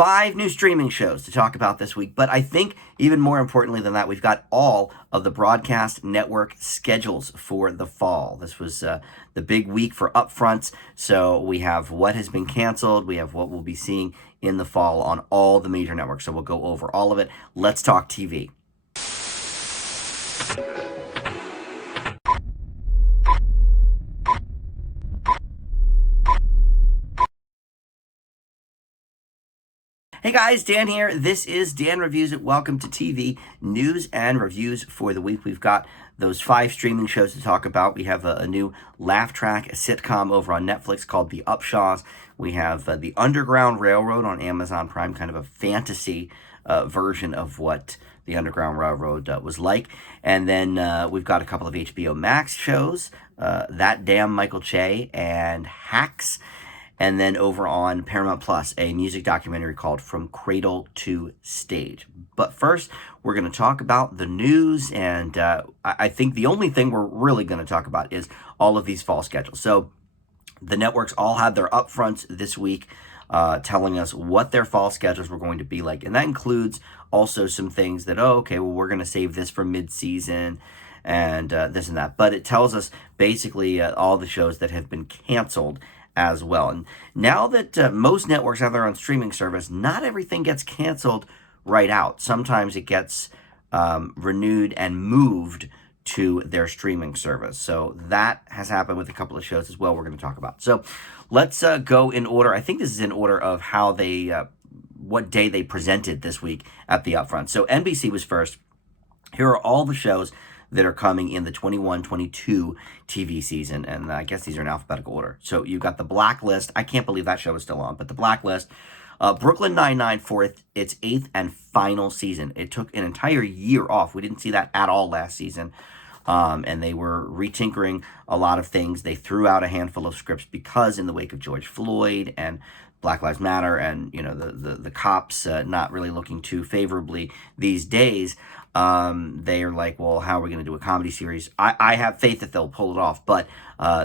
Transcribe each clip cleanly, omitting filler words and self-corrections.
5 new streaming shows to talk about this week, but I think even more importantly than that, we've got all of the broadcast network schedules for the fall. This was the big week for upfronts, so we have what has been canceled, we have what we'll be seeing in the fall on all the major networks, so we'll go over all of it. Let's talk TV. Hey guys, Dan here. This is Dan Reviews It. Welcome to TV news and reviews for the week. We've got those 5 streaming shows to talk about. We have a new laugh track sitcom over on Netflix called The Upshaws. We have The Underground Railroad on Amazon Prime, kind of a fantasy version of what the Underground Railroad was like. And then we've got a couple of HBO Max shows, That Damn Michael Che and Hacks. And then over on Paramount Plus, a music documentary called From Cradle to Stage. But first, we're going to talk about the news, and I think the only thing we're really going to talk about is all of these fall schedules. So the networks all had their upfronts this week, telling us what their fall schedules were going to be like. And that includes also some things that, we're going to save this for mid-season and this and that. But it tells us basically all the shows that have been canceled as well. And now that most networks have their own streaming service, not everything gets canceled right out. Sometimes it gets renewed and moved to their streaming service. So that has happened with a couple of shows as well we're going to talk about. So let's go in order. I think this is in order of how they, what day they presented this week at the upfront. So NBC was first. Here are all the shows that are coming in the 21-22 TV season, and I guess these are in alphabetical order. So you've got The Blacklist. I can't believe that show is still on, but The Blacklist. Brooklyn Nine-Nine for its 8th and final season. It took an entire year off. We didn't see that at all last season, and they were retinkering a lot of things. They threw out a handful of scripts because in the wake of George Floyd and Black Lives Matter and, you know, the cops not really looking too favorably these days, they are like, well, how are we going to do a comedy series? I have faith that they'll pull it off, but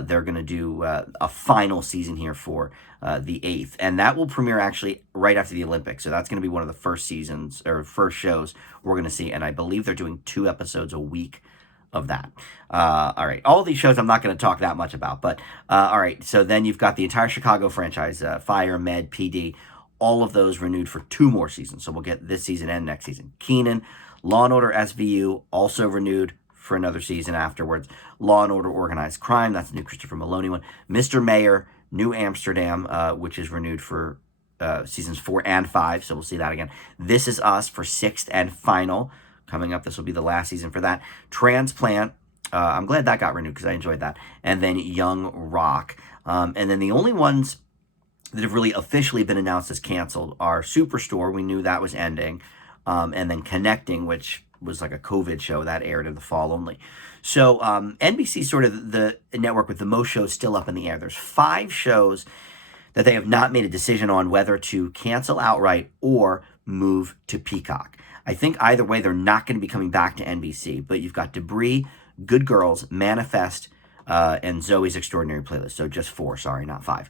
they're going to do a final season here for the 8th, and that will premiere actually right after the Olympics. So that's going to be one of the first seasons or first shows we're going to see, and I believe they're doing 2 episodes a week of that. All right, all these shows I'm not going to talk that much about, but all right, so then you've got the entire Chicago franchise, Fire, Med, PD, all of those renewed for 2 more seasons. So we'll get this season and next season. Kenan, Law & Order SVU, also renewed for another season afterwards. Law & Order Organized Crime, that's the new Christopher Maloney one. Mr. Mayor, New Amsterdam, which is renewed for seasons 4 and 5, so we'll see that again. This Is Us for 6th and final. Coming up, this will be the last season for that. Transplant, I'm glad that got renewed because I enjoyed that. And then Young Rock. And then the only ones that have really officially been announced as canceled are Superstore, we knew that was ending. And then Connecting, which was like a COVID show that aired in the fall only. So NBC is sort of the network with the most shows still up in the air. There's 5 shows that they have not made a decision on whether to cancel outright or move to Peacock. I think either way, they're not going to be coming back to NBC. But you've got Debris, Good Girls, Manifest, and Zoe's Extraordinary Playlist. So just 4, sorry, not 5.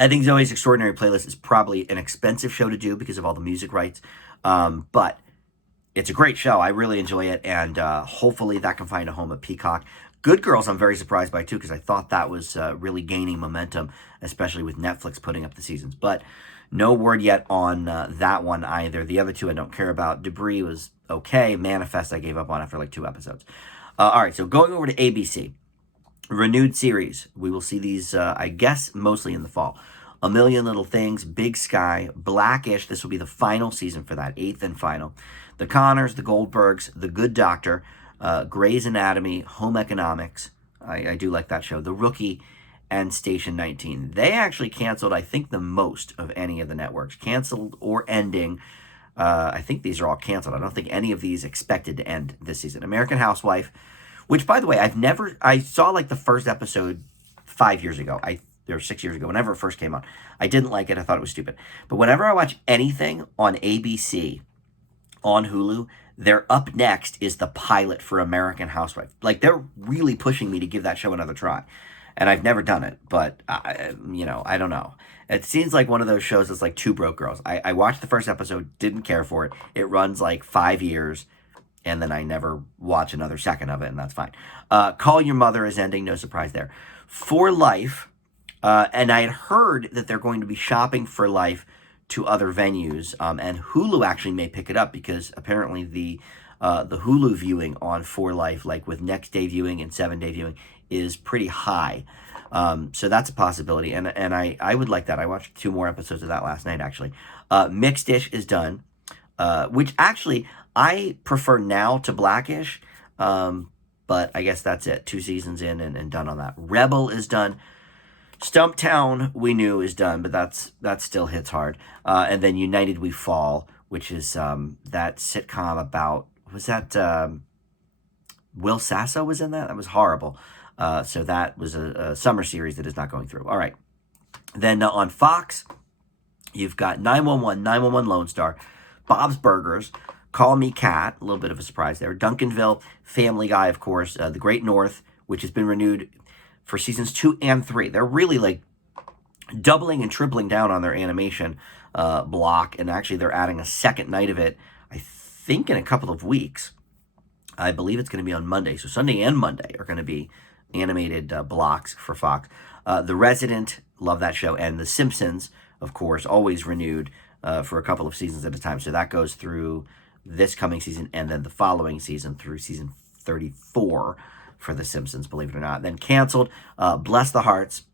I think Zoe's Extraordinary Playlist is probably an expensive show to do because of all the music rights. But it's a great show. I really enjoy it, and hopefully that can find a home at Peacock. Good Girls I'm very surprised by, too, because I thought that was really gaining momentum, especially with Netflix putting up the seasons. But no word yet on that one either. The other 2 I don't care about. Debris was okay. Manifest I gave up on after like 2 episodes. All right, so going over to ABC. Renewed series. We will see these, I guess, mostly in the fall. A Million Little Things, Big Sky, Blackish. This will be the final season for that, 8th and final. The Connors, The Goldbergs, The Good Doctor, Grey's Anatomy, Home Economics. I do like that show. The Rookie, and Station 19. They actually canceled, I think, the most of any of the networks. Canceled or ending. I think these are all canceled. I don't think any of these expected to end this season. American Housewife, which, by the way, I saw like the first episode 5 years ago. Or 6 years ago, whenever it first came on. I didn't like it. I thought it was stupid. But whenever I watch anything on ABC, on Hulu, their up next is the pilot for American Housewife. Like, they're really pushing me to give that show another try. And I've never done it, but, I don't know. It seems like one of those shows that's like Two Broke Girls. I watched the first episode, didn't care for it. It runs like 5 years, and then I never watch another second of it, and that's fine. Call Your Mother is ending, no surprise there. For Life, and I had heard that they're going to be shopping For Life to other venues, and Hulu actually may pick it up because apparently the Hulu viewing on For Life, like with next day viewing and 7-day viewing, is pretty high. So that's a possibility, and I would like that. I watched 2 more episodes of that last night, actually. Mixed Dish is done, which actually I prefer now to Blackish, but I guess that's it. 2 seasons in and done on that. Rebel is done. Stumptown we knew is done, but that still hits hard. And then United We Fall, which is that sitcom about, was that Will Sasso was in that? That was horrible. So that was a summer series that is not going through. All right. Then on Fox, you've got 911, 911 Lone Star, Bob's Burgers, Call Me Kat, a little bit of a surprise there, Duncanville, Family Guy, of course, The Great North, which has been renewed for seasons 2 and 3. They're really like doubling and tripling down on their animation block, and actually they're adding a second night of it, I think, in a couple of weeks. I believe it's going to be on Monday. So Sunday and Monday are going to be animated blocks for Fox. The Resident, love that show, and The Simpsons, of course, always renewed for a couple of seasons at a time. So that goes through this coming season and then the following season through season 34 for The Simpsons, believe it or not. Then canceled, Bless the Hearts,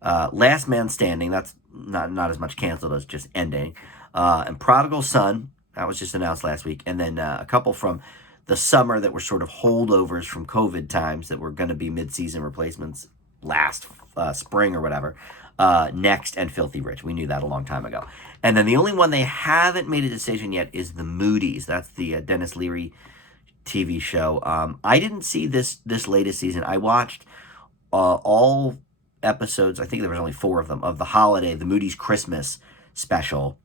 Last Man Standing, that's not as much canceled as just ending, and Prodigal Son, that was just announced last week, and then a couple from the summer that were sort of holdovers from COVID times that were going to be mid-season replacements last spring or whatever. Next and Filthy Rich. We knew that a long time ago. And then the only one they haven't made a decision yet is The Moodies. That's the Dennis Leary TV show. I didn't see this latest season. I watched all episodes, I think there was only 4 of them, of The Holiday, The Moodies Christmas special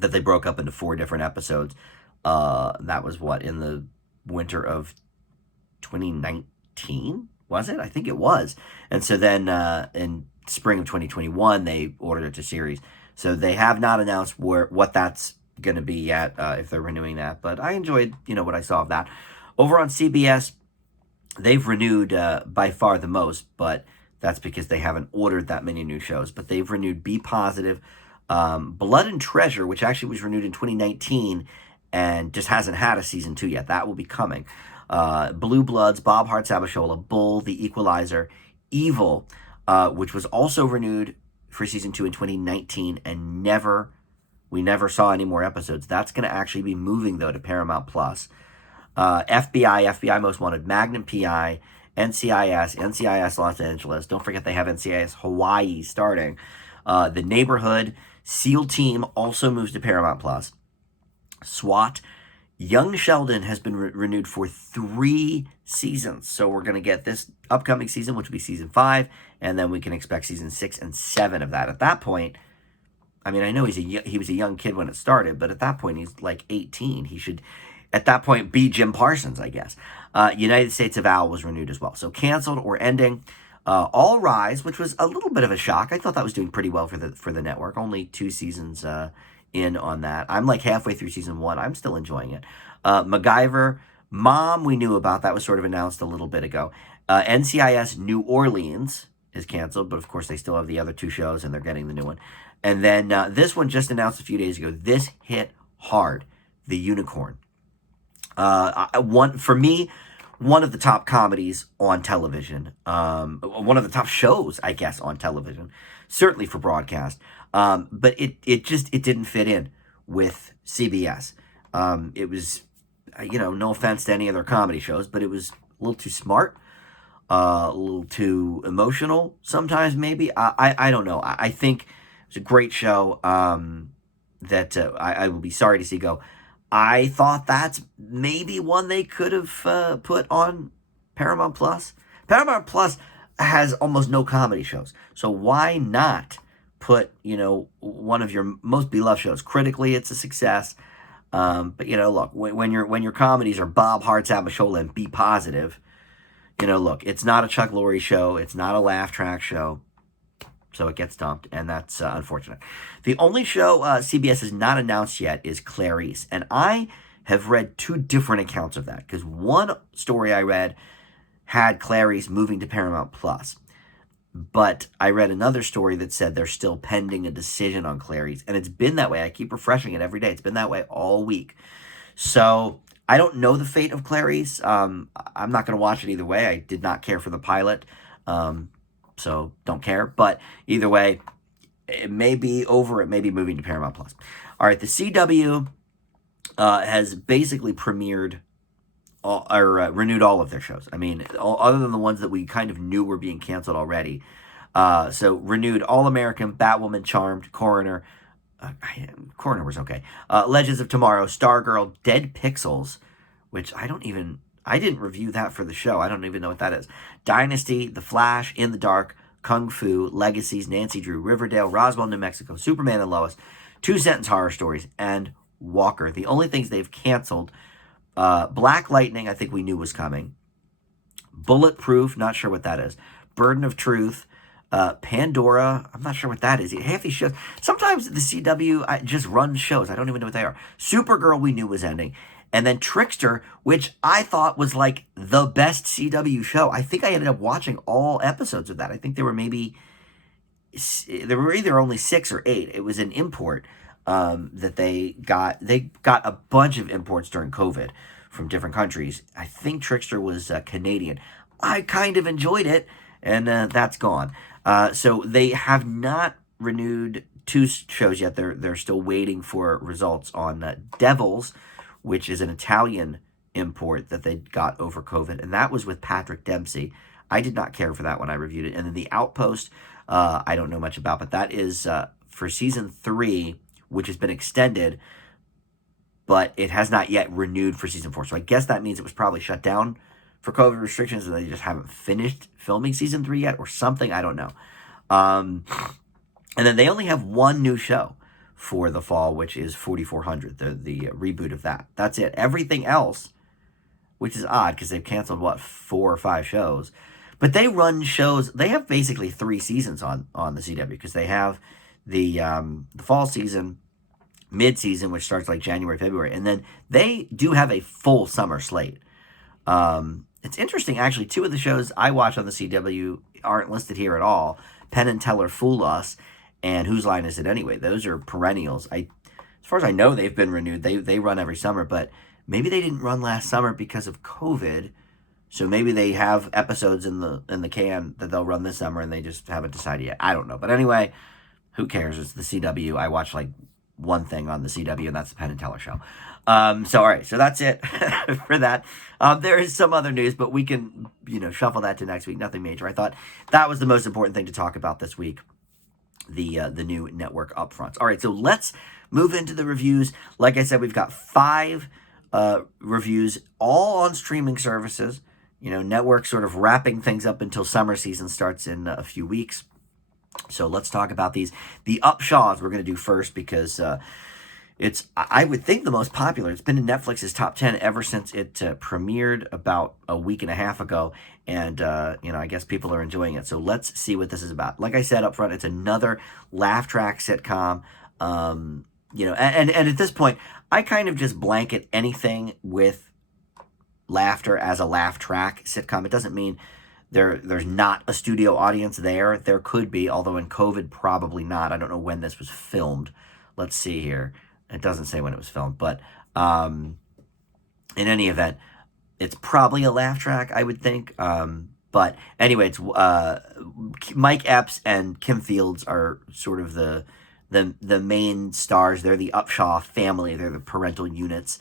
that they broke up into 4 different episodes. That was what, in the winter of 2019? Was it? I think it was. And so then in spring of 2021, they ordered it to series. So they have not announced what that's going to be yet, if they're renewing that. But I enjoyed, what I saw of that. Over on CBS, they've renewed by far the most, but that's because they haven't ordered that many new shows. But they've renewed Be Positive, Blood and Treasure, which actually was renewed in 2019 and just hasn't had a season 2 yet. That will be coming. Blue Bloods, Bob Hart's Abishola, Bull, The Equalizer, Evil, which was also renewed for season 2 in 2019 and we never saw any more episodes. That's going to actually be moving, though, to Paramount Plus. FBI Most Wanted, Magnum PI, NCIS Los Angeles. Don't forget they have NCIS Hawaii starting. The Neighborhood, SEAL Team also moves to Paramount Plus. SWAT, Young Sheldon has been renewed for 3 seasons. So we're going to get this upcoming season, which will be season 5, and then we can expect season 6 and 7 of that. At that point, I mean, I know he was a young kid when it started, but at that point he's like 18. He should, at that point, be Jim Parsons, I guess. United States of Al was renewed as well. So canceled or ending. All Rise, which was a little bit of a shock. I thought that was doing pretty well for the network. Only 2 seasons in on that. I'm like halfway through season 1. I'm still enjoying it. MacGyver, Mom, we knew about. That was sort of announced a little bit ago. NCIS New Orleans is canceled, but of course they still have the other 2 shows and they're getting the new one. And then this one just announced a few days ago. This hit hard. The Unicorn. For me, one of the top comedies on television. One of the top shows, I guess, on television. Certainly for broadcast. But it didn't fit in with CBS. It was, no offense to any other comedy shows, but it was a little too smart, a little too emotional sometimes, maybe. I don't know. I think it's a great show that I will be sorry to see go. I thought that's maybe one they could have put on Paramount Plus. Paramount Plus has almost no comedy shows. So why not put, one of your most beloved shows? Critically, it's a success. But, look, when your comedies are Bob Hart's Abishola and Be Positive, look, it's not a Chuck Lorre show. It's not a laugh track show. So it gets dumped, and that's unfortunate. The only show CBS has not announced yet is Clarice, and I have read two different accounts of that, because one story I read had Clarice moving to Paramount Plus, but I read another story that said they're still pending a decision on Clarice, and it's been that way. I keep refreshing it every day. It's been that way all week. So I don't know the fate of Clarice. I'm not going to watch it either way. I did not care for the pilot, so don't care. But either way, it may be over. It may be moving to Paramount Plus. All right, the CW has basically premiered renewed all of their shows. I mean, other than the ones that we kind of knew were being canceled already. So renewed All American, Batwoman, Charmed, Coroner. Coroner was okay. Legends of Tomorrow, Stargirl, Dead Pixels, which I didn't review that for the show. I don't even know what that is. Dynasty, The Flash, In the Dark, Kung Fu, Legacies, Nancy Drew, Riverdale, Roswell, New Mexico, Superman and Lois, Two Sentence Horror Stories, and Walker. The only things they've canceled, Black Lightning, I think we knew was coming. Bulletproof, not sure what that is. Burden of Truth, Pandora, I'm not sure what that is. Half these shows, sometimes the CW just runs shows. I don't even know what they are. Supergirl, we knew was ending. And then Trickster, which I thought was like the best CW show. I think I ended up watching all episodes of that. I think there were either only 6 or 8. It was an import that they got. They got a bunch of imports during COVID from different countries. I think Trickster was Canadian. I kind of enjoyed it, and that's gone. So they have not renewed 2 shows yet. They're still waiting for results on Devils, which is an Italian import that they got over COVID, and that was with Patrick Dempsey. I did not care for that when I reviewed it. And then The Outpost, I don't know much about, but that is for season 3, which has been extended, but it has not yet renewed for season 4. So I guess that means it was probably shut down for COVID restrictions, and they just haven't finished filming season 3 yet, or something. I don't know. And then they only have one new show for the fall, which is 4400, the reboot of that. That's it. Everything else, which is odd because they've canceled, 4 or 5 shows. But they run shows. They have basically 3 seasons on the CW, because they have the fall season, mid-season, which starts like January, February, and then they do have a full summer slate. It's interesting, actually. 2 of the shows I watch on the CW aren't listed here at all. Penn and Teller Fool Us, and Whose Line Is It Anyway? Those are perennials. As far as I know, they've been renewed. They run every summer, but maybe they didn't run last summer because of COVID. So maybe they have episodes in the can that they'll run this summer, and they just haven't decided yet. I don't know. But anyway, who cares? It's the CW. I watch like one thing on the CW, and that's the Penn and Teller show. So all right, so that's it for that. There is some other news, but we can shuffle that to next week. Nothing major. I thought that was the most important thing to talk about this week. The new network upfronts. All right, so let's move into the reviews. Like I said, we've got 5 reviews, all on streaming services. Network sort of wrapping things up until summer season starts in a few weeks. So let's talk about these. The Upshaws we're going to do first, because it's, I would think, the most popular. It's been in Netflix's top 10 ever since it premiered about a week and a half ago. And, I guess people are enjoying it. So let's see what this is about. Like I said up front, it's another laugh track sitcom. And at this point, I kind of just blanket anything with laughter as a laugh track sitcom. It doesn't mean there's not a studio audience there. There could be, although in COVID, probably not. I don't know when this was filmed. Let's see here. It doesn't say when it was filmed, but in any event, it's probably a laugh track, I would think. But anyway, it's Mike Epps and Kim Fields are sort of the main stars. They're the Upshaw family. They're the parental units.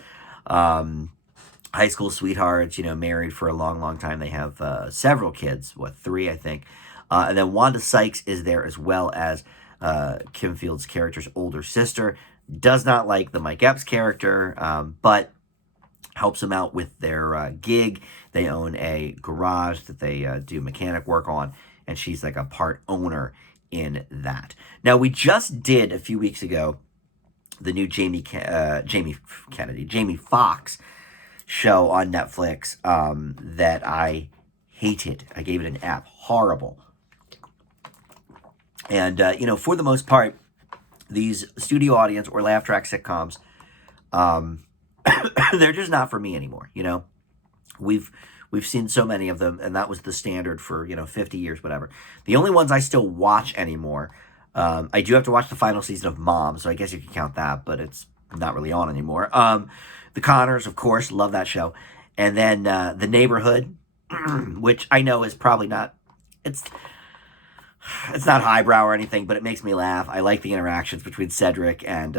High school sweethearts, married for a long, long time. They have several kids, 3, I think. And then Wanda Sykes is there, as well as Kim Fields' character's older sister. Does not like the Mike Epps character, but helps him out with their gig. They own a garage that they do mechanic work on, and she's like a part owner in that. Now, we just did a few weeks ago the new Jamie Foxx show on Netflix that I hated. I gave it an F. Horrible. And, for the most part, these studio audience or laugh track sitcoms, um, they're just not for me anymore. We've we've seen so many of them, and that was the standard for 50 years, whatever. The only ones I still watch anymore, I do have to watch the final season of Mom, so I guess you can count that, but it's not really on anymore. The Connors, of course, love that show, and then The Neighborhood, which I know is probably not. It's not highbrow or anything, but it makes me laugh. I like the interactions between Cedric and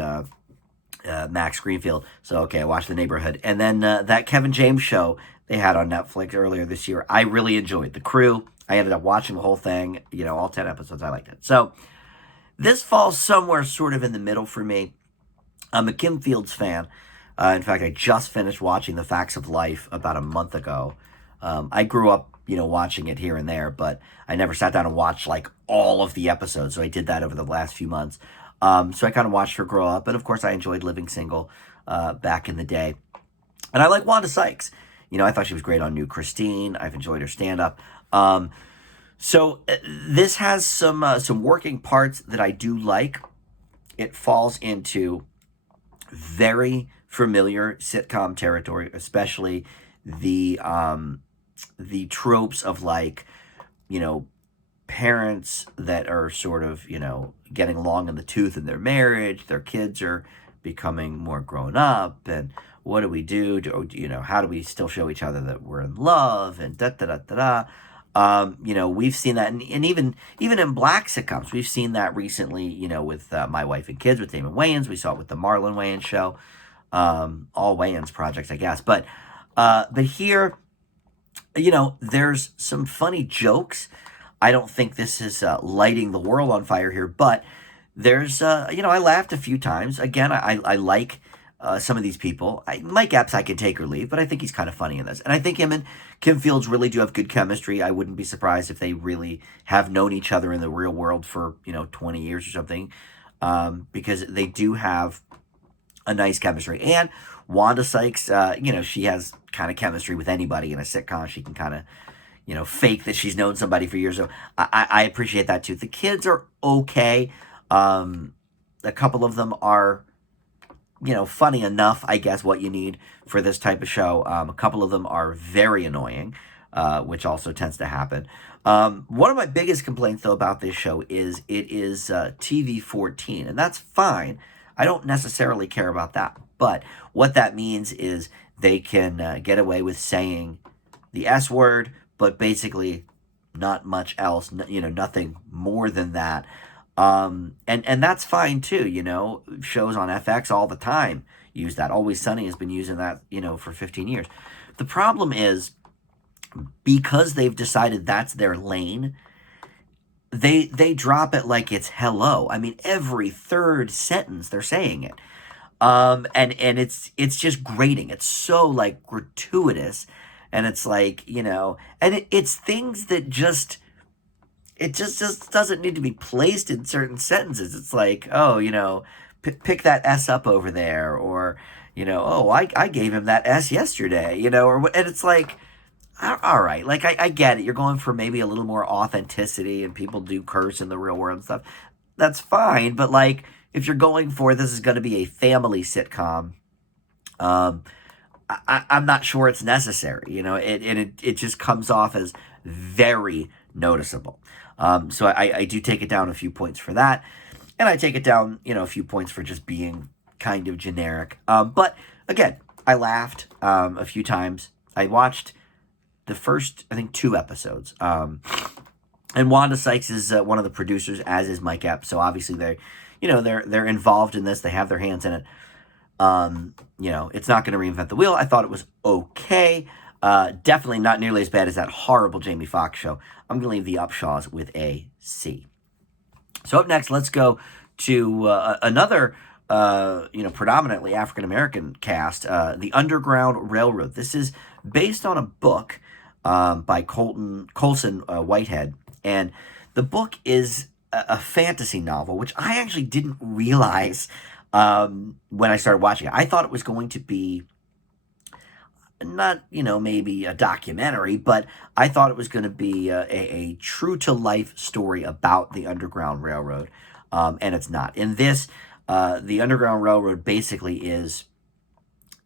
Max Greenfield. So, okay, I watched The Neighborhood. And then that Kevin James show they had on Netflix earlier this year, I really enjoyed. The Crew, I ended up watching the whole thing, all 10 episodes. I liked it. So, this falls somewhere sort of in the middle for me. I'm a Kim Fields fan. In fact, I just finished watching The Facts of Life about a month ago. I grew up, watching it here and there, but I never sat down and watched like all of the episodes. So I did that over the last few months. So I kind of watched her grow up, and of course, I enjoyed Living Single back in the day. And I like Wanda Sykes. I thought she was great on New Christine. I've enjoyed her stand up. So this has some working parts that I do like. It falls into very familiar sitcom territory, especially the tropes of like, parents that are sort of, getting along in the tooth in their marriage. Their kids are becoming more grown up, and what do we do? How do we still show each other that we're in love? And da da da da da. We've seen that, and even in black sitcoms, we've seen that recently. With My Wife and Kids with Damon Wayans. We saw it with the Marlon Wayans show. All Wayans projects, I guess. But here, there's some funny jokes. I don't think this is lighting the world on fire here, but there's, I laughed a few times. Again, I like some of these people. Mike Epps, I can take or leave, but I think he's kind of funny in this. And I think him and Kim Fields really do have good chemistry. I wouldn't be surprised if they really have known each other in the real world for, 20 years or something, because they do have a nice chemistry. And Wanda Sykes, she has kind of chemistry with anybody in a sitcom. She can kind of, fake that she's known somebody for years. So I appreciate that too. The kids are okay. A couple of them are, funny enough, I guess, what you need for this type of show. A couple of them are very annoying, which also tends to happen. One of my biggest complaints, though, about this show is it is TV-14, and that's fine. I don't necessarily care about that. But what that means is they can get away with saying the S word, but basically not much else, nothing more than that. And that's fine too, shows on FX all the time use that. Always Sunny has been using that, for 15 years. The problem is, because they've decided that's their lane, they drop it like it's hello. I mean, every third sentence they're saying it. And it's just grating. It's so like gratuitous, and it's like, and it's things that just doesn't need to be placed in certain sentences. It's like, oh, pick that S up over there, or, oh, I gave him that S yesterday, or what, and it's like, all right, like I get it. You're going for maybe a little more authenticity, and people do curse in the real world and stuff. That's fine, but like, if you're going for this is going to be a family sitcom, I'm not sure it's necessary. It just comes off as very noticeable. So I do take it down a few points for that, and I take it down, a few points for just being kind of generic. But again, I laughed a few times. I watched the first, I think, 2 episodes. And Wanda Sykes is one of the producers, as is Mike Epps. So obviously they're involved in this. They have their hands in it. It's not going to reinvent the wheel. I thought it was okay. Definitely not nearly as bad as that horrible Jamie Foxx show. I'm going to leave the Upshaws with a C. So up next, let's go to another, predominantly African-American cast, The Underground Railroad. This is based on a book by Colson Whitehead. And the book is a fantasy novel, which I actually didn't realize when I started watching it. I thought it was going to be, not, maybe a documentary, but I thought it was going to be a true-to-life story about the Underground Railroad, and it's not. In this, the Underground Railroad basically is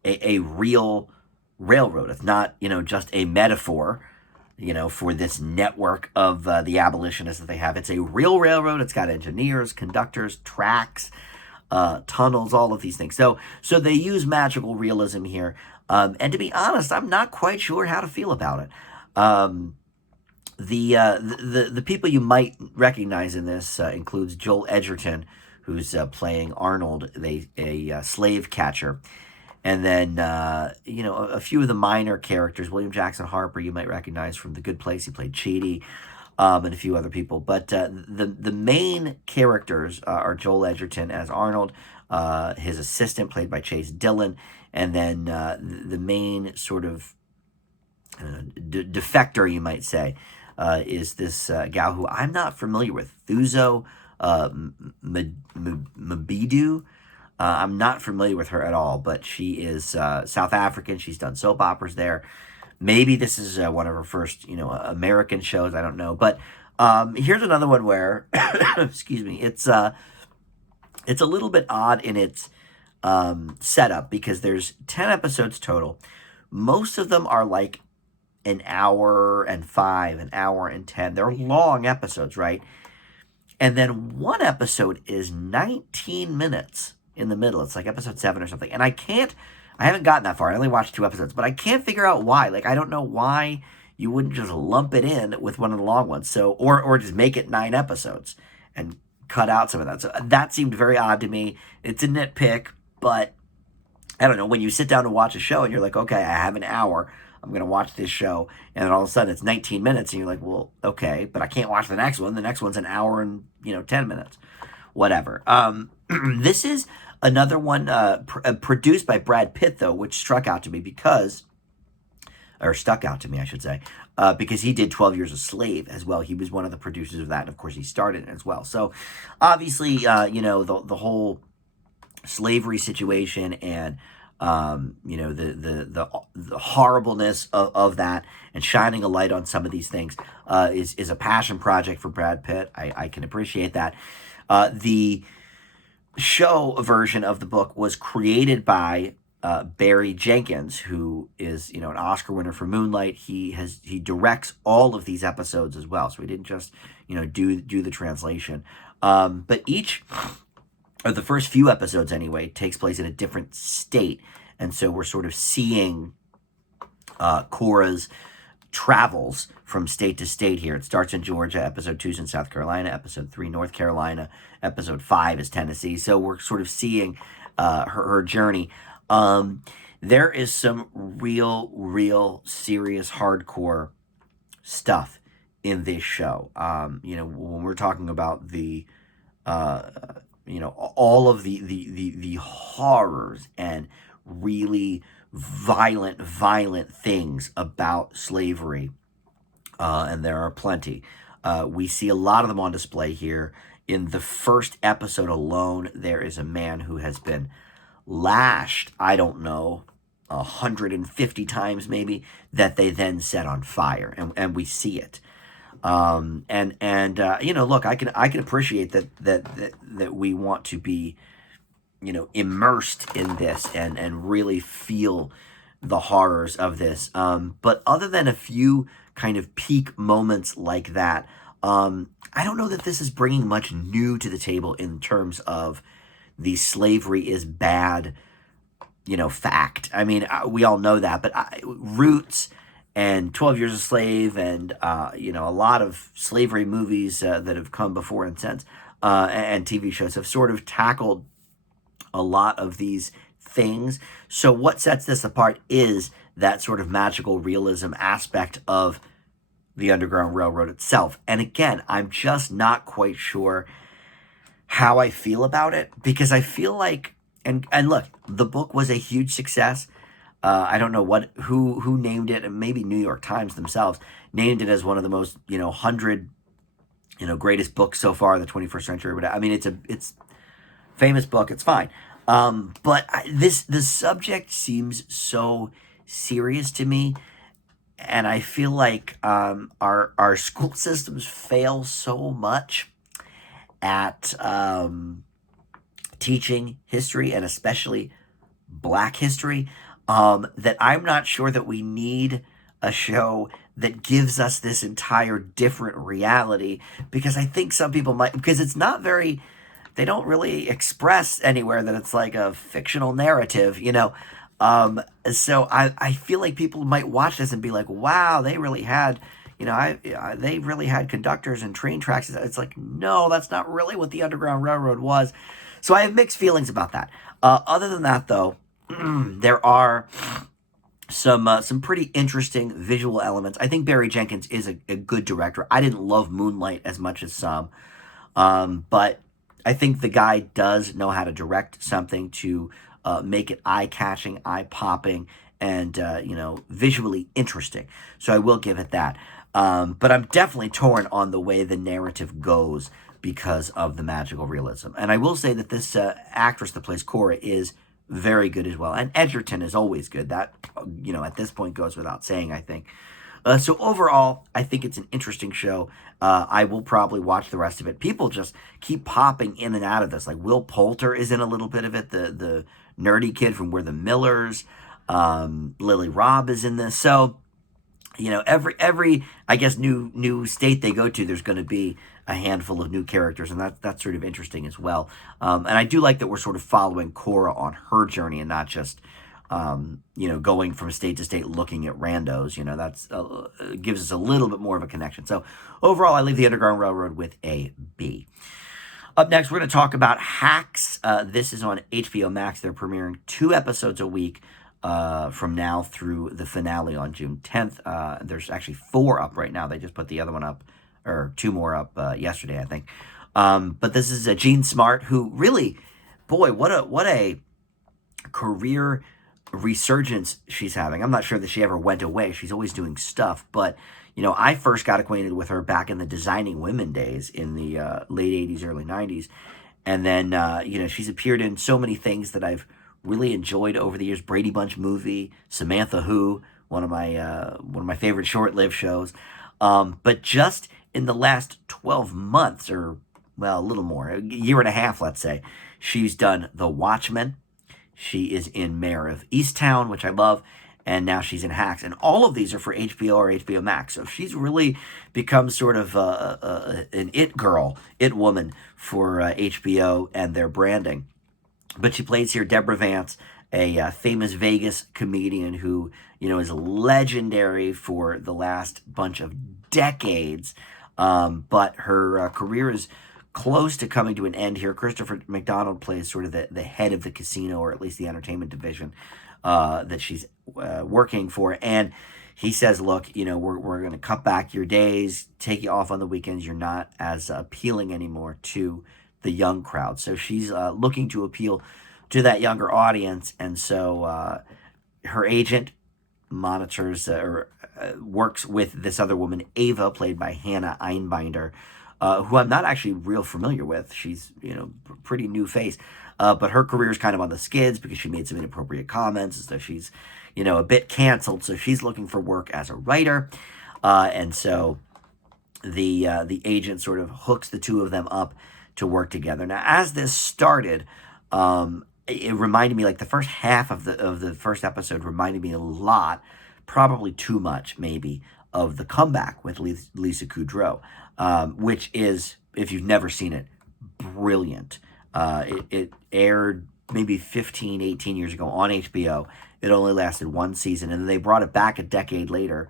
a real railroad. It's not, just a metaphor, for this network of the abolitionists that they have. It's a real railroad. It's got engineers, conductors, tracks, tunnels, all of these things. So they use magical realism here. And to be honest, I'm not quite sure how to feel about it. The people you might recognize in this includes Joel Edgerton, who's playing Arnold, a slave catcher. And then, a few of the minor characters. William Jackson Harper, you might recognize from The Good Place. He played Chidi, and a few other people. But the main characters are Joel Edgerton as Arnold, his assistant, played by Chase Dillon, and then the main sort of defector, you might say, is this gal who I'm not familiar with, Thuzo Mabidu. I'm not familiar with her at all, but she is South African. She's done soap operas there. Maybe this is one of her first, American shows. I don't know. But here's another one where, excuse me, it's a little bit odd in its setup because there's 10 episodes total. Most of them are like an hour and 5, an hour and 10. They're long episodes, right? And then one episode is 19 minutes in the middle. It's like episode 7 or something. And I haven't gotten that far. I only watched 2 episodes, but I can't figure out why. Like, I don't know why you wouldn't just lump it in with one of the long ones. So, or just make it 9 episodes and cut out some of that. So that seemed very odd to me. It's a nitpick, but I don't know. When you sit down to watch a show and you're like, okay, I have an hour, I'm going to watch this show, and then all of a sudden it's 19 minutes, and you're like, well, okay, but I can't watch the next one. The next one's an hour and, 10 minutes. Whatever. This is another one produced by Brad Pitt, though, which stuck out to me, I should say, because he did 12 Years a Slave as well. He was one of the producers of that, and of course he starred in it as well. So, obviously, the whole slavery situation and the horribleness of that and shining a light on some of these things is a passion project for Brad Pitt. I can appreciate that. The show version of the book was created by Barry Jenkins, who is an Oscar winner for Moonlight. He directs all of these episodes as well, so he didn't just do the translation. But each or the first few episodes anyway, takes place in a different state. And so we're sort of seeing Cora's travels from state to state here. It starts in Georgia, episode 2 is in South Carolina, episode 3, North Carolina, episode 5 is Tennessee. So we're sort of seeing her journey. There is some real serious hardcore stuff in this show. When we're talking about the all of the horrors and really violent things about slavery, and there are plenty. We see a lot of them on display here. In the first episode alone, there is a man who has been lashed, I don't know, 150 times maybe, that they then set on fire, and we see it. Look, I can appreciate that we want to be, immersed in this and really feel the horrors of this. But other than a few kind of peak moments like that, I don't know that this is bringing much new to the table in terms of the slavery is bad, fact. I mean, we all know that, but Roots and 12 Years a Slave and, a lot of slavery movies that have come before and since, and TV shows have sort of tackled a lot of these things. So what sets this apart is that sort of magical realism aspect of the Underground Railroad itself. And again, I'm just not quite sure how I feel about it, because I feel like, and look, the book was a huge success. I don't know who named it, and maybe New York Times themselves named it as one of the most 100 greatest books so far in the 21st century. But I mean, it's famous book. It's fine. But the subject seems so serious to me. And I feel like our school systems fail so much at teaching history, and especially Black history, that I'm not sure that we need a show that gives us this entire different reality, because I think some people might, because it's not very, they don't really express anywhere that it's like a fictional narrative, you know. So I feel like people might watch this and be like, wow, they really had, you know, they really had conductors and train tracks. It's like, no, that's not really what the Underground Railroad was. So I have mixed feelings about that. Other than that, though, there are some pretty interesting visual elements. I think Barry Jenkins is a good director. I didn't love Moonlight as much as some, but I think the guy does know how to direct something to make it eye-catching, eye-popping, and visually interesting. So I will give it that. But I'm definitely torn on the way the narrative goes because of the magical realism. And I will say that this actress that plays Cora is very good as well. And Edgerton is always good. That, at this point goes without saying, I think. So overall, I think it's an interesting show. I will probably watch the rest of it. People just keep popping in and out of this. Like Will Poulter is in a little bit of it, the nerdy kid from We're the Millers. Lily Robb is in this. So, every I guess new state they go to, there's going to be a handful of new characters, and that's sort of interesting as well. And I do like that we're sort of following Cora on her journey and not just going from state to state looking at randos. That's gives us a little bit more of a connection. So overall, I leave the Underground Railroad with a B. Up next, we're going to talk about Hacks. This is on HBO Max. They're premiering 2 episodes a week from now through the finale on June 10th. There's actually 4 up right now. They just put the other one up, or 2 more up yesterday, I think. But this is Jean Smart, who really, boy, what a career resurgence she's having. I'm not sure that she ever went away. She's always doing stuff, but I first got acquainted with her back in the Designing Women days in the late 80s, early 90s. And then, she's appeared in so many things that I've really enjoyed over the years. Brady Bunch movie, Samantha Who, one of my favorite short-lived shows. But just in the last 12 months, or, well, a little more, a year and a half, let's say, she's done The Watchmen. She is in Mayor of Easttown, which I love, and now she's in Hacks. And all of these are for HBO or HBO Max. So she's really become sort of an it girl, it woman for HBO and their branding. But she plays here Deborah Vance, a famous Vegas comedian who, is legendary for the last bunch of decades. But her career is close to coming to an end here. Christopher McDonald plays sort of the head of the casino, or at least the entertainment division that she's working for. And he says, look, we're going to cut back your days, take you off on the weekends. You're not as appealing anymore to the young crowd. So she's looking to appeal to that younger audience. And so her agent monitors or works with this other woman, Ava, played by Hannah Einbinder, who I'm not actually real familiar with. She's, pretty new face. But her career is kind of on the skids because she made some inappropriate comments. So she's, a bit canceled. So she's looking for work as a writer. And so the agent sort of hooks the two of them up to work together. Now, as this started, it reminded me, like the first half of the first episode reminded me a lot, probably too much maybe, of The Comeback with Lisa Kudrow, which is, if you've never seen it, brilliant. It aired maybe 15, 18 years ago on HBO. It only lasted 1 season, and then they brought it back a decade later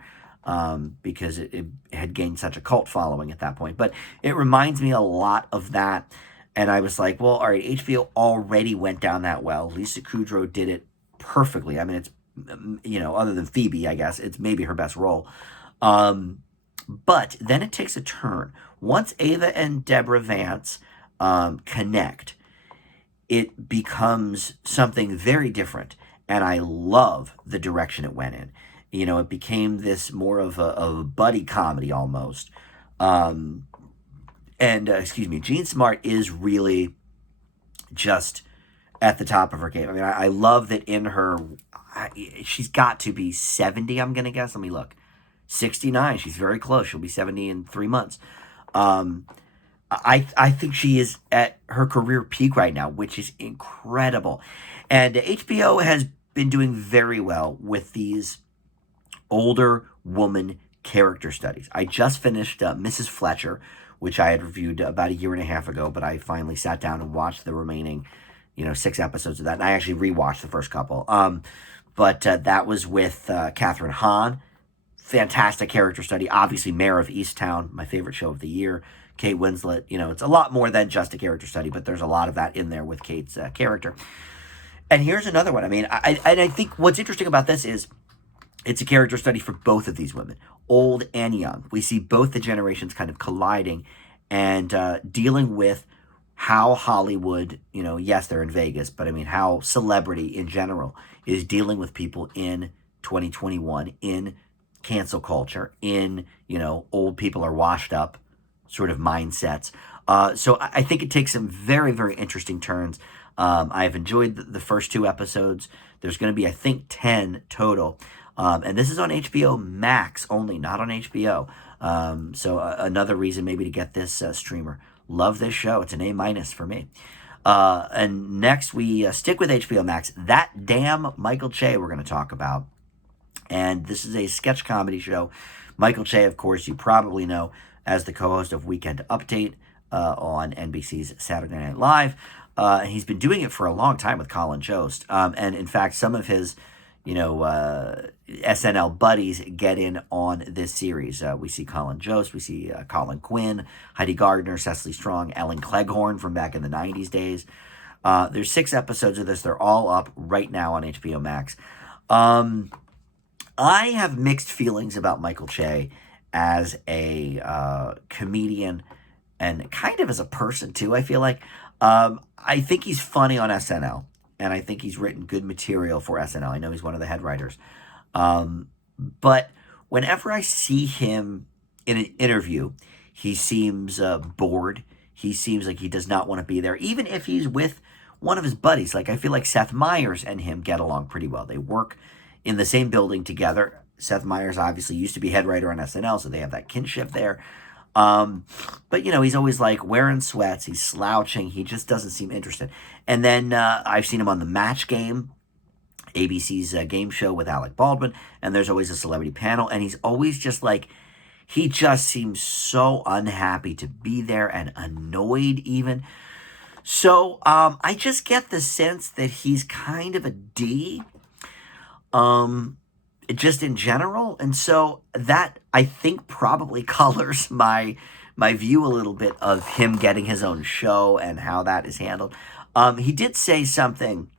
because it had gained such a cult following at that point. But it reminds me a lot of that, and I was like, well, all right, HBO already went down that well. Lisa Kudrow did it perfectly. I mean, it's, other than Phoebe, I guess, it's maybe her best role. But then it takes a turn. Once Ava and Deborah Vance connect, it becomes something very different. And I love the direction it went in. It became this more of a buddy comedy almost. Jean Smart is really just at the top of her game. I mean, I love that in her, she's got to be 70, I'm going to guess. Let me look. 69. She's very close. She'll be 70 in 3 months. I think she is at her career peak right now, which is incredible. And HBO has been doing very well with these older woman character studies. I just finished Mrs. Fletcher, which I had reviewed about a year and a half ago, but I finally sat down and watched the remaining, 6 episodes of that. And I actually rewatched the first couple. But that was with Catherine Hahn. Fantastic character study. Obviously, Mayor of Easttown, my favorite show of the year. Kate Winslet, it's a lot more than just a character study, but there's a lot of that in there with Kate's character. And here's another one. I mean, I think what's interesting about this is it's a character study for both of these women, old and young. We see both the generations kind of colliding and dealing with how Hollywood, yes, they're in Vegas, but I mean, how celebrity in general is dealing with people in 2021, in cancel culture, in, old people are washed up sort of mindsets. So I think it takes some very, very interesting turns. I've enjoyed the first 2 episodes. There's going to be, I think, 10 total. And this is on HBO Max only, not on HBO. So another reason maybe to get this streamer. Love this show. It's an A- for me. And next we stick with HBO Max. That Damn Michael Che we're going to talk about. And this is a sketch comedy show. Michael Che, of course, you probably know as the co-host of Weekend Update on NBC's Saturday Night Live. He's been doing it for a long time with Colin Jost. And in fact, some of his, SNL buddies get in on this series. We see Colin Jost, we see Colin Quinn, Heidi Gardner, Cecily Strong, Ellen Cleghorn from back in the 90s days. There's 6 episodes of this. They're all up right now on HBO Max. I have mixed feelings about Michael Che as a comedian and kind of as a person too, I feel like. I think he's funny on SNL, and I think he's written good material for SNL. I know he's one of the head writers. But whenever I see him in an interview, he seems bored. He seems like he does not want to be there, even if he's with one of his buddies. Like, I feel like Seth Meyers and him get along pretty well. They work in the same building together. Seth Meyers obviously used to be head writer on SNL, so they have that kinship there. But, he's always like wearing sweats. He's slouching. He just doesn't seem interested. And then I've seen him on The Match Game, ABC's game show with Alec Baldwin, and there's always a celebrity panel, and he's always just like, he just seems so unhappy to be there and annoyed even. So I just get the sense that he's kind of a D. Just in general. And so that, I think, probably colors my view a little bit of him getting his own show and how that is handled. He did say something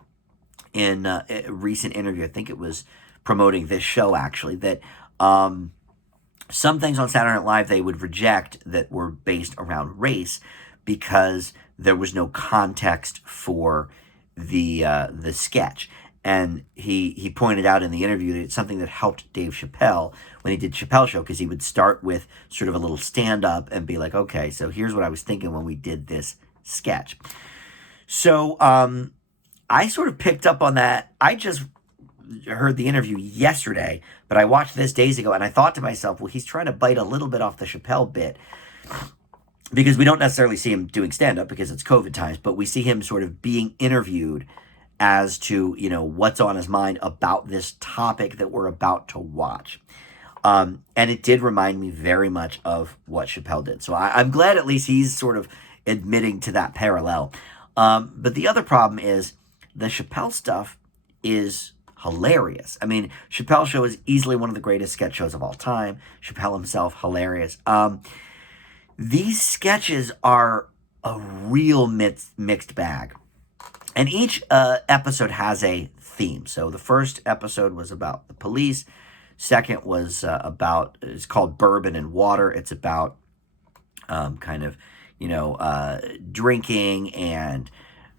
in a recent interview, I think it was promoting this show actually, that some things on Saturday Night Live they would reject that were based around race because there was no context for the sketch. And he pointed out in the interview that it's something that helped Dave Chappelle when he did Chappelle Show, because he would start with sort of a little stand-up and be like, okay, so here's what I was thinking when we did this sketch. So I sort of picked up on that. I just heard the interview yesterday, but I watched this days ago, and I thought to myself, well, he's trying to bite a little bit off the Chappelle bit, because we don't necessarily see him doing stand-up because it's COVID times, but we see him sort of being interviewed as to, what's on his mind about this topic that we're about to watch. And it did remind me very much of what Chappelle did. So I'm glad at least he's sort of admitting to that parallel. But the other problem is the Chappelle stuff is hilarious. I mean, Chappelle Show is easily one of the greatest sketch shows of all time. Chappelle himself, hilarious. These sketches are a real mixed bag. And each episode has a theme. So the first episode was about the police. Second was it's called Bourbon and Water. It's about drinking and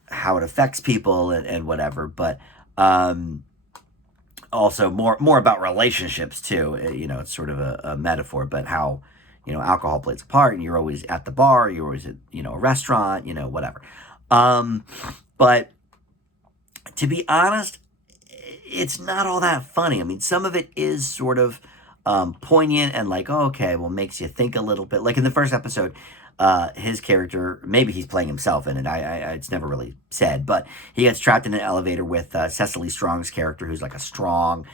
how it affects people and whatever. But also more about relationships too. It's sort of a metaphor, but how, alcohol plays a part, and you're always at the bar, you're always at, a restaurant, whatever. But to be honest, it's not all that funny. I mean, some of it is sort of poignant and like, oh, okay, well, makes you think a little bit. Like in the first episode, his character, maybe he's playing himself in it. It's never really said, but he gets trapped in an elevator with Cecily Strong's character, who's like a strong,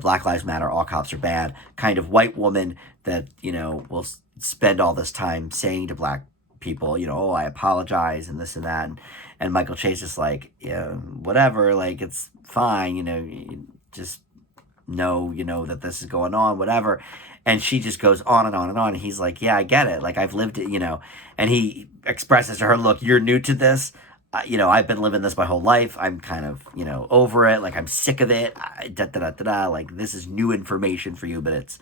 Black Lives Matter, all cops are bad kind of white woman that, will spend all this time saying to black people, oh, I apologize and this and that. And Michael Chase is like, yeah, whatever, like, it's fine, you just know, that this is going on, whatever. And she just goes on and on and on. And he's like, yeah, I get it. Like, I've lived it, And he expresses to her, look, you're new to this. I've been living this my whole life. I'm kind of, over it. Like, I'm sick of it. Like, this is new information for you, but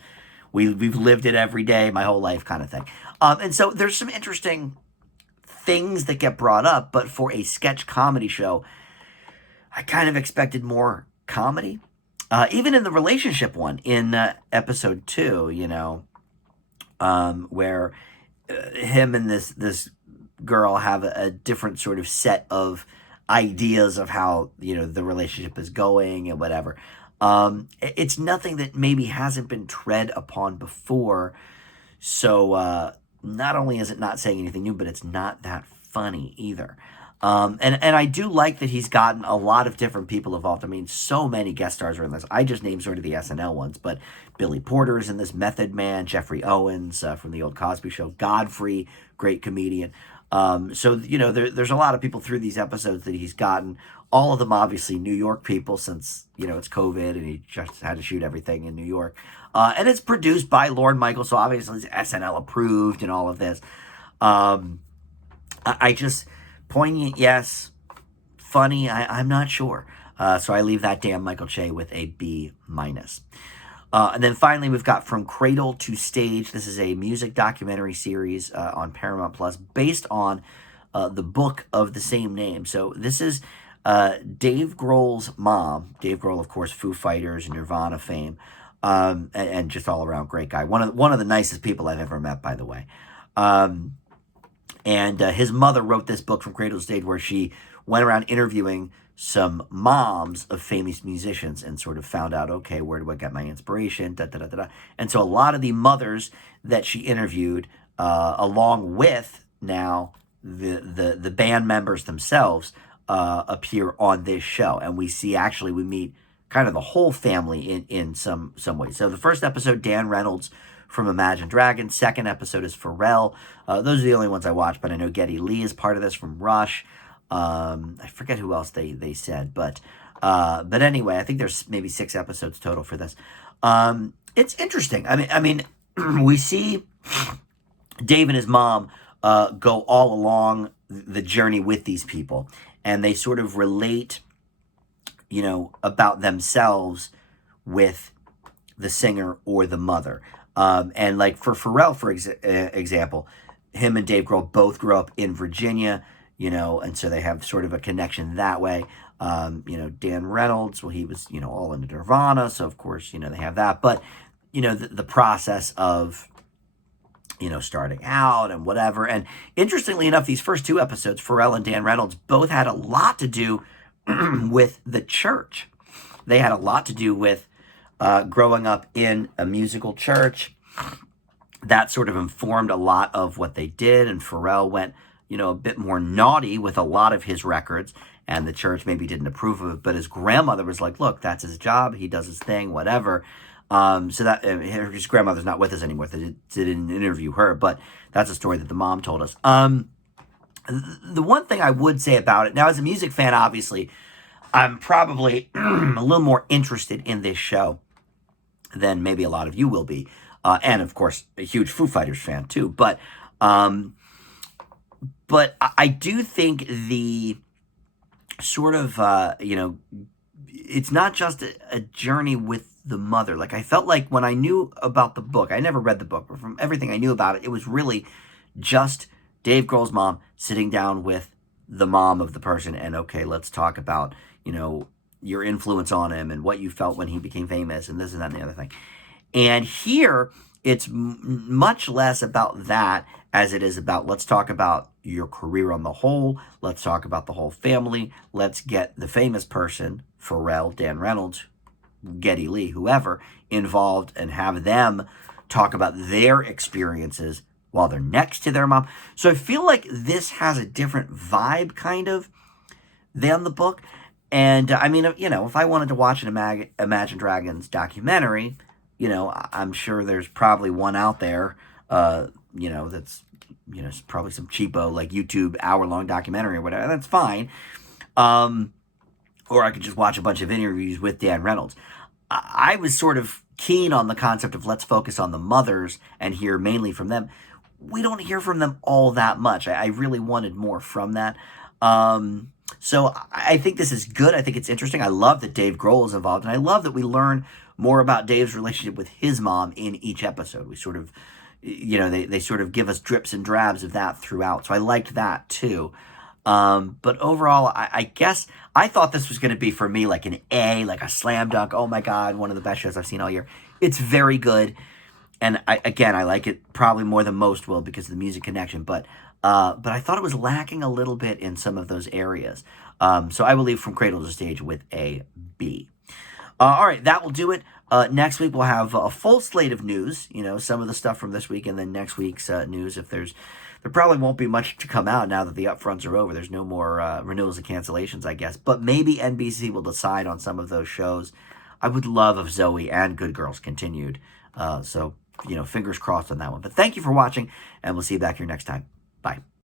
we've lived it every day, my whole life kind of thing. And so there's some interesting things that get brought up, but for a sketch comedy show, I kind of expected more comedy. Even in the relationship one in episode 2, where him and this girl have a different sort of set of ideas of how the relationship is going and whatever. It's nothing that maybe hasn't been tread upon before. So not only is it not saying anything new, but it's not that funny either. And I do like that he's gotten a lot of different people involved. I mean, so many guest stars are in this. I just named sort of the SNL ones, but Billy Porter is in this, Method Man, Jeffrey Owens from the old Cosby Show, Godfrey, great comedian. So, there's a lot of people through these episodes that he's gotten. All of them, obviously, New York people, since, it's COVID and he just had to shoot everything in New York. And it's produced by Lorne Michaels, so obviously it's SNL approved and all of this. I just... Poignant, yes. Funny, I'm not sure. So I leave that damn Michael Che with a B-. And then finally, we've got From Cradle to Stage. This is a music documentary series on Paramount Plus based on the book of the same name. So this is Dave Grohl's mom. Dave Grohl, of course, Foo Fighters, Nirvana fame, and just all around great guy. One of the nicest people I've ever met, by the way. And his mother wrote this book, From Cradle to Stage, where she went around interviewing some moms of famous musicians and sort of found out, okay, where do I get my inspiration? And so a lot of the mothers that she interviewed, along with now the band members themselves, appear on this show. And we meet kind of the whole family in some ways. So the first episode, Dan Reynolds from Imagine Dragons. Second episode is Pharrell. Those are the only ones I watched, but I know Geddy Lee is part of this from Rush. I forget who else they said, but anyway, I think there's maybe 6 episodes total for this. It's interesting. I mean, we see Dave and his mom go all along the journey with these people, and they sort of relate, about themselves with the singer or the mother. And like for Pharrell, for example, him and Dave Grohl both grew up in Virginia, and so they have sort of a connection that way. Dan Reynolds, well, he was, all into Nirvana, so of course, they have that. But, the process of, starting out and whatever. And interestingly enough, these first 2 episodes, Pharrell and Dan Reynolds both had a lot to do with the church. They had a lot to do with growing up in a musical church. That sort of informed a lot of what they did, and Pharrell went, a bit more naughty with a lot of his records, and the church maybe didn't approve of it, but his grandmother was like, look, that's his job, he does his thing, whatever. So that his grandmother's not with us anymore, they didn't interview her, but that's a story that the mom told us. The one thing I would say about it, now as a music fan, obviously, I'm probably a little more interested in this show than maybe a lot of you will be. And of course, a huge Foo Fighters fan too. But I do think the sort of, it's not just a journey with the mother. Like, I felt like when I knew about the book, I never read the book, but from everything I knew about it, it was really just Dave Grohl's mom sitting down with the mom of the person and, okay, let's talk about, your influence on him and what you felt when he became famous and this and that and the other thing. And here, it's much less about that as it is about, let's talk about your career on the whole. Let's talk about the whole family. Let's get the famous person, Pharrell, Dan Reynolds, Geddy Lee, whoever, involved and have them talk about their experiences while they're next to their mom. So I feel like this has a different vibe, kind of, than the book. And I mean, you know, if I wanted to watch an Imagine Dragons documentary, you know, I'm sure there's probably one out there, you know, that's, you know, probably some cheapo, like, YouTube hour-long documentary or whatever. That's fine. Or I could just watch a bunch of interviews with Dan Reynolds. I was sort of keen on the concept of let's focus on the mothers and hear mainly from them. We don't hear from them all that much. I really wanted more from that. So I think this is good. I think it's interesting. I love that Dave Grohl is involved, and I love that we learn more about Dave's relationship with his mom in each episode. We sort of, you know, they sort of give us drips and drabs of that throughout. So I liked that too. But overall, I guess I thought this was going to be for me like an A, like a slam dunk. Oh my God, one of the best shows I've seen all year. It's very good. And I like it probably more than most will because of the music connection. But I thought it was lacking a little bit in some of those areas. So I will leave From Cradle to Stage with a B. All right, that will do it. Next week we'll have a full slate of news. You know, some of the stuff from this week, and then next week's news. There probably won't be much to come out now that the upfronts are over. There's no more renewals and cancellations, I guess. But maybe NBC will decide on some of those shows. I would love if Zoe and Good Girls continued. So, you know, fingers crossed on that one. But thank you for watching, and we'll see you back here next time. Bye.